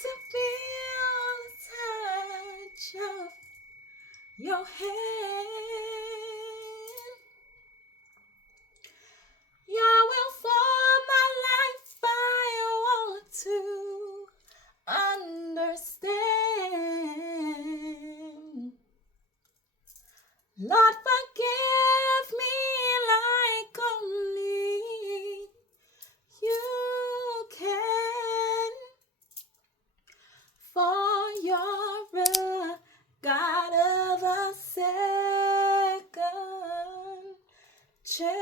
to feel the touch of your hand. Your will for my life I want to understand. Lord, forgive me like only you can. For you're a God of a second chance.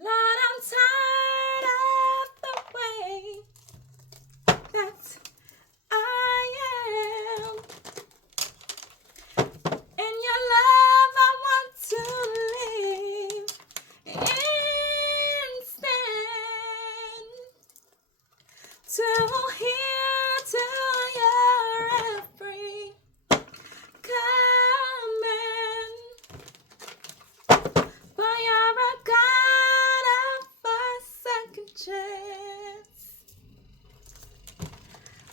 Lord, I'm tired of the way that I am. In your love, I want to live and stand. To hear to your every command. For you're a God of a second chance.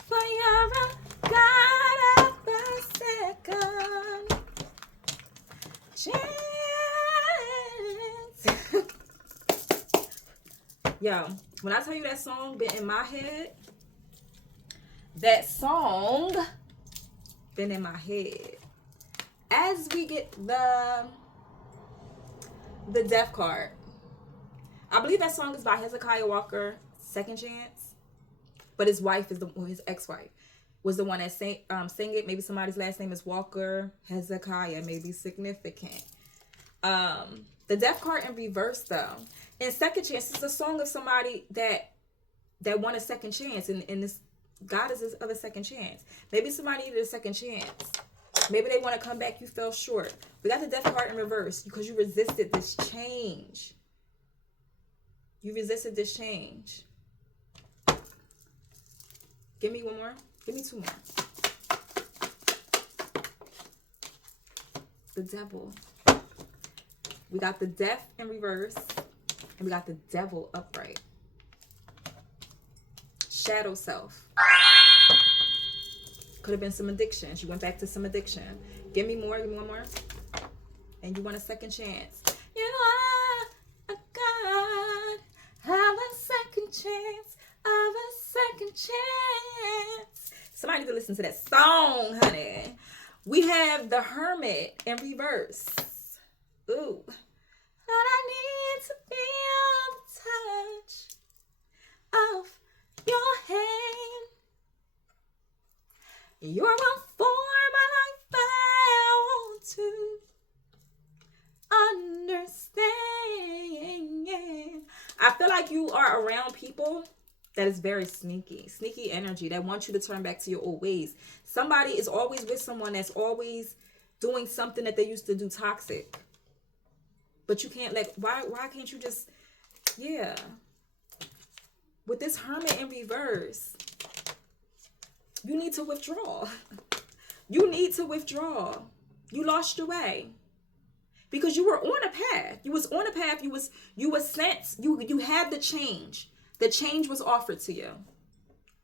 For you're a God of a second chance. Yo, when I tell you that song been in my head, that song been in my head. As we get the death card, I believe that song is by Hezekiah Walker, Second Chance, but his wife is his ex-wife was the one that sang it. Maybe somebody's last name is Walker. Hezekiah may be significant. The death card in reverse though, in Second Chance, it's a song of somebody that won a second chance, and this God is of a second chance. Maybe somebody needed a second chance. Maybe they want to come back. You fell short. We got the death card in reverse because you resisted this change. You resisted this change. Give me one more. Give me two more. The devil. We got the death in reverse. And we got the devil upright. Shadow self. Could have been some addiction. She went back to some addiction. Give me more. Give me one more. And you want a second chance. You are a God. Have a second chance. Have a second chance. Somebody need to listen to that song, honey. We have the Hermit in reverse. Ooh. But I need to feel the touch of your hand. Your will for my life I want to understand. I feel like you are around people that is very sneaky energy that wants you to turn back to your old ways. Somebody is always with someone that's always doing something that they used to do toxic. But you can't why can't you just, yeah. With this Hermit in reverse, you need to withdraw. You need to withdraw. You lost your way. Because you were on a path. You was on a path. You was sent. You had the change. The change was offered to you.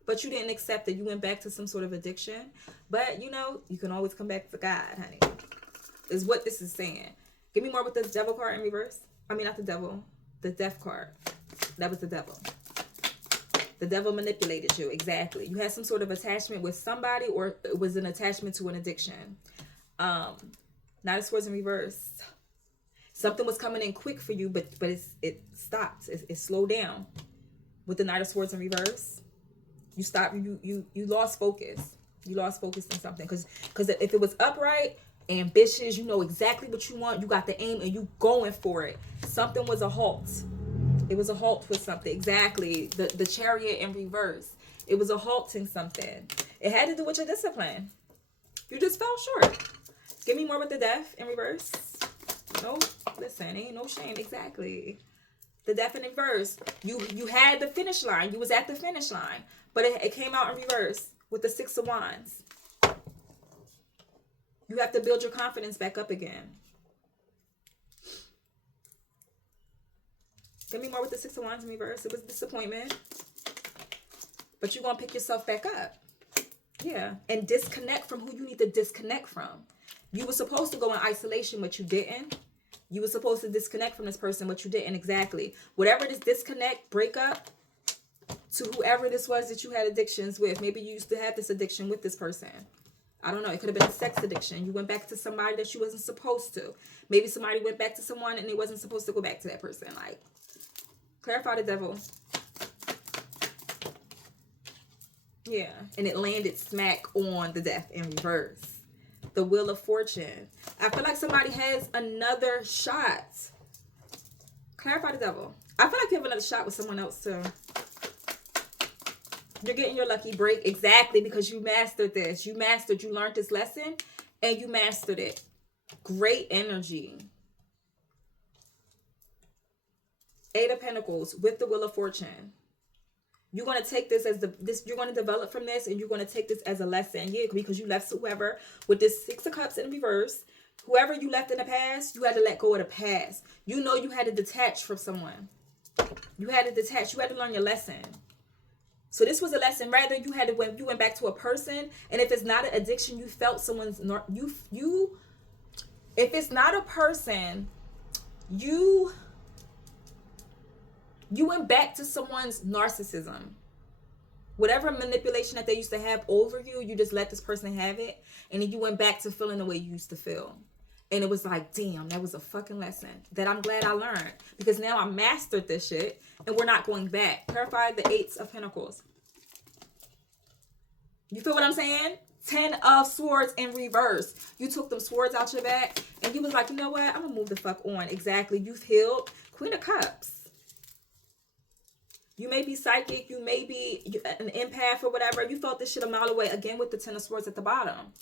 But you didn't accept it. You went back to some sort of addiction. But you can always come back to God, honey. Is what this is saying. Give me more with the devil card in reverse. I mean, not the devil. The death card. That was the devil. The devil manipulated you. Exactly. You had some sort of attachment with somebody, or it was an attachment to an addiction. Knight of Swords in reverse. Something was coming in quick for you, but it stopped. It slowed down. With the Knight of Swords in reverse, you stopped. You lost focus. You lost focus on something. Because if it was upright, ambitious, you know exactly what you want. You got the aim and you going for it. Something was a halt. It was a halt with something. Exactly. The Chariot in reverse. It was a halt in something. It had to do with your discipline. You just fell short. Give me more with the Death in reverse. No, listen, ain't no shame. Exactly. The Death in reverse. You had the finish line. You was at the finish line. But it came out in reverse with the Six of Wands. You have to build your confidence back up again. Give me more with the Six of Wands in reverse. It was disappointment. But you're going to pick yourself back up. Yeah. And disconnect from who you need to disconnect from. You were supposed to go in isolation, but you didn't. You were supposed to disconnect from this person, but you didn't. Exactly. Whatever this disconnect, breakup, to whoever this was that you had addictions with. Maybe you used to have this addiction with this person. I don't know. It could have been a sex addiction. You went back to somebody that you wasn't supposed to. Maybe somebody went back to someone and they wasn't supposed to go back to that person. Like, clarify the devil. Yeah. And it landed smack on the Death in reverse. The Wheel of Fortune. I feel like somebody has another shot. Clarify the devil. I feel like you have another shot with someone else too. You're getting your lucky break. Exactly, because you mastered this. You learned this lesson and you mastered it. Great energy. Eight of Pentacles with the Wheel of Fortune. You're going to take this as you're going to develop from this, and you're going to take this as a lesson. Yeah, because you left whoever with this Six of Cups in reverse. Whoever you left in the past, you had to let go of the past. You know you had to detach from someone. You had to detach. You had to learn your lesson. So this was a lesson. Rather, you had to when you went back to a person, and if it's not an addiction, you felt someone's if it's not a person, you went back to someone's narcissism. Whatever manipulation that they used to have over you, you just let this person have it. And then you went back to feeling the way you used to feel. And it was like, damn, that was a fucking lesson that I'm glad I learned. Because now I mastered this shit and we're not going back. Clarify the Eight of Pentacles. You feel what I'm saying? 10 of Swords in reverse. You took them swords out your back and you was like, you know what? I'm going to move the fuck on. Exactly. You've healed. Queen of Cups. You may be psychic. You may be an empath or whatever. You felt this shit a mile away. Again, with the 10 of Swords at the bottom.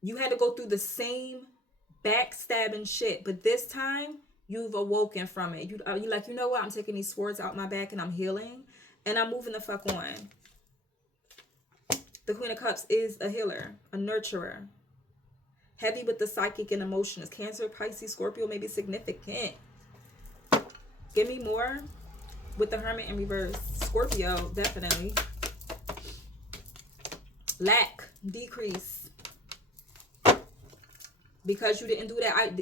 You had to go through the same backstabbing shit. But this time, you've awoken from it. You're like, you know what? I'm taking these swords out my back and I'm healing. And I'm moving the fuck on. The Queen of Cups is a healer. A nurturer. Heavy with the psychic and emotions. Cancer, Pisces, Scorpio may be significant. Give me more with the Hermit in reverse. Scorpio, definitely. Lack, decrease. Because you didn't do that.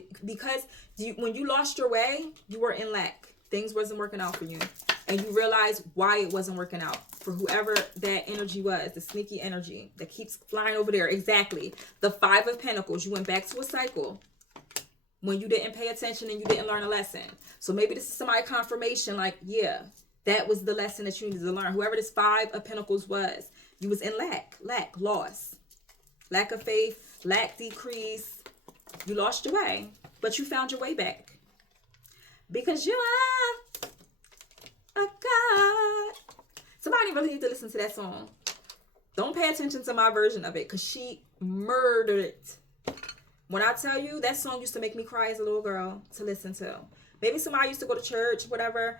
When you lost your way, you were in lack. Things wasn't working out for you. And you realized why it wasn't working out. For whoever that energy was. The sneaky energy that keeps flying over there. Exactly. The Five of Pentacles. You went back to a cycle. When you didn't pay attention and you didn't learn a lesson. So maybe this is somebody confirmation like, yeah, that was the lesson that you needed to learn. Whoever this Five of Pentacles was, you was in lack, loss, lack of faith, lack, decrease. You lost your way, but you found your way back. Because you are a God. Somebody really need to listen to that song. Don't pay attention to my version of it because she murdered it. When I tell you, that song used to make me cry as a little girl to listen to. Maybe somebody used to go to church, whatever,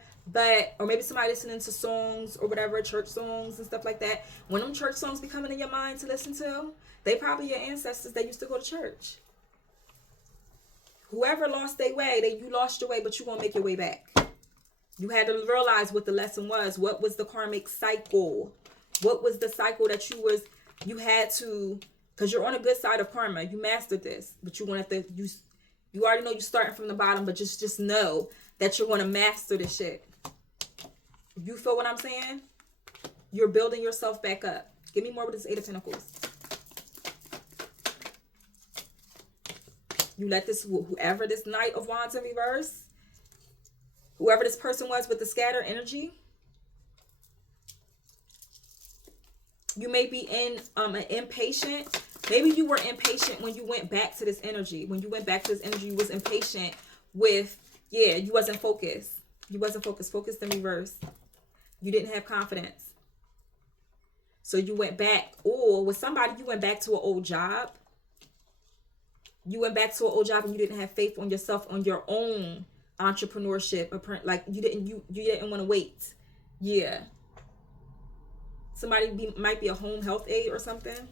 or maybe somebody listening to songs or whatever, church songs and stuff like that. When them church songs be coming in your mind to listen to, they probably your ancestors that used to go to church. Whoever lost their way, you lost your way, but you're going to make your way back. You had to realize what the lesson was. What was the karmic cycle? What was the cycle that you had to... Because you're on a good side of karma. You mastered this. But you're going to have to... You already know you're starting from the bottom. But just know that you're going to master this shit. You feel what I'm saying? You're building yourself back up. Give me more with this Eight of Pentacles. You let this... Whoever this Knight of Wands in reverse... Whoever this person was with the scatter energy... You may be impatient. Maybe you were impatient when you went back to this energy. When you went back to this energy, you was impatient with, you wasn't focused. You wasn't focused. Focused in reverse. You didn't have confidence. So you went back. Or with somebody, you went back to an old job. You went back to an old job and you didn't have faith on yourself, on your own entrepreneurship. Like you didn't want to wait. Yeah. Somebody might be a home health aide or something.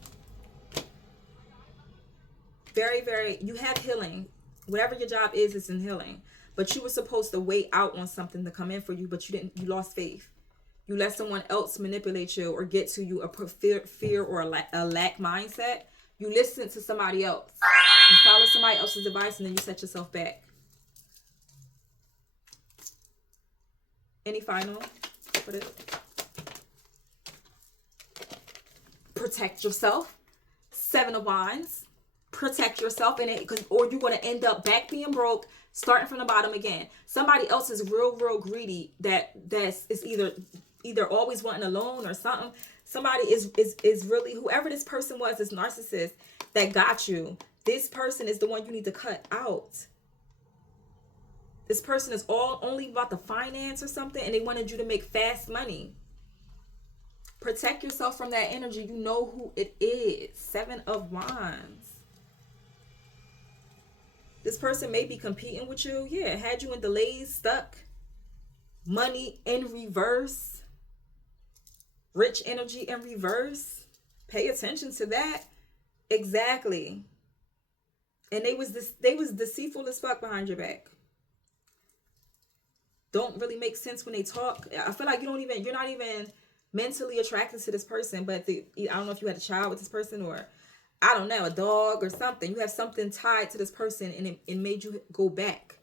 Very, very, you have healing. Whatever your job is, it's in healing. But you were supposed to wait out on something to come in for you, but you didn't. You lost faith. You let someone else manipulate you or get to you a fear or a lack mindset. You listen to somebody else. You follow somebody else's advice, and then you set yourself back. Any final for this? Protect yourself. 7 of Wands. Protect yourself, or you're going to end up back being broke, starting from the bottom again. Somebody else is real greedy that's either always wanting a loan or something. Somebody is really, whoever this person was, this narcissist that got you, this person is the one you need to cut out. This person is only about the finance or something, and they wanted you to make fast money. Protect yourself from that energy. You know who it is. 7 of Wands. This person may be competing with you. Yeah, had you in delays, stuck. Money in reverse. Rich energy in reverse. Pay attention to that. Exactly. And they was deceitful as fuck behind your back. Don't really make sense when they talk. I feel like you're not even mentally attracted to this person, but I don't know if you had a child with this person, or I don't know, a dog or something. You have something tied to this person, and it made you go back.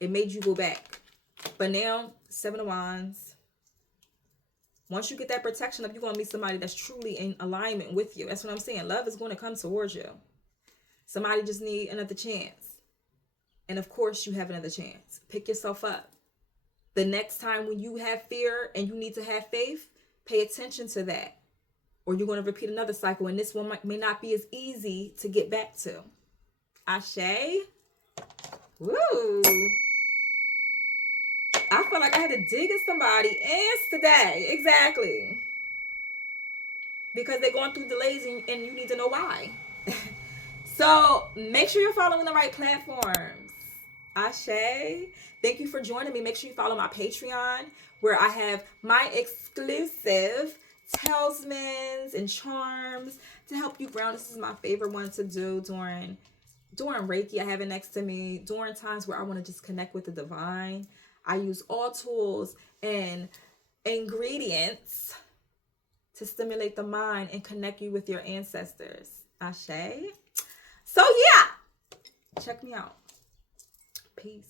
It made you go back. But now, 7 of Wands. Once you get that protection up, you're going to meet somebody that's truly in alignment with you. That's what I'm saying. Love is going to come towards you. Somebody just need another chance. And of course, you have another chance. Pick yourself up. The next time when you have fear and you need to have faith, pay attention to that. Or you're going to repeat another cycle, and this one may not be as easy to get back to. Ashe. Woo. I feel like I had to dig in somebody's ass today. Exactly. Because they're going through delays, and you need to know why. So make sure you're following the right platforms. Ashe. Thank you for joining me. Make sure you follow my Patreon, where I have my exclusive talismans and charms to help you ground. This is my favorite one to do during Reiki. I have it next to me during times where I want to just connect with the divine. I use all tools and ingredients to stimulate the mind and connect you with your ancestors. Ashe. So yeah, check me out. Peace.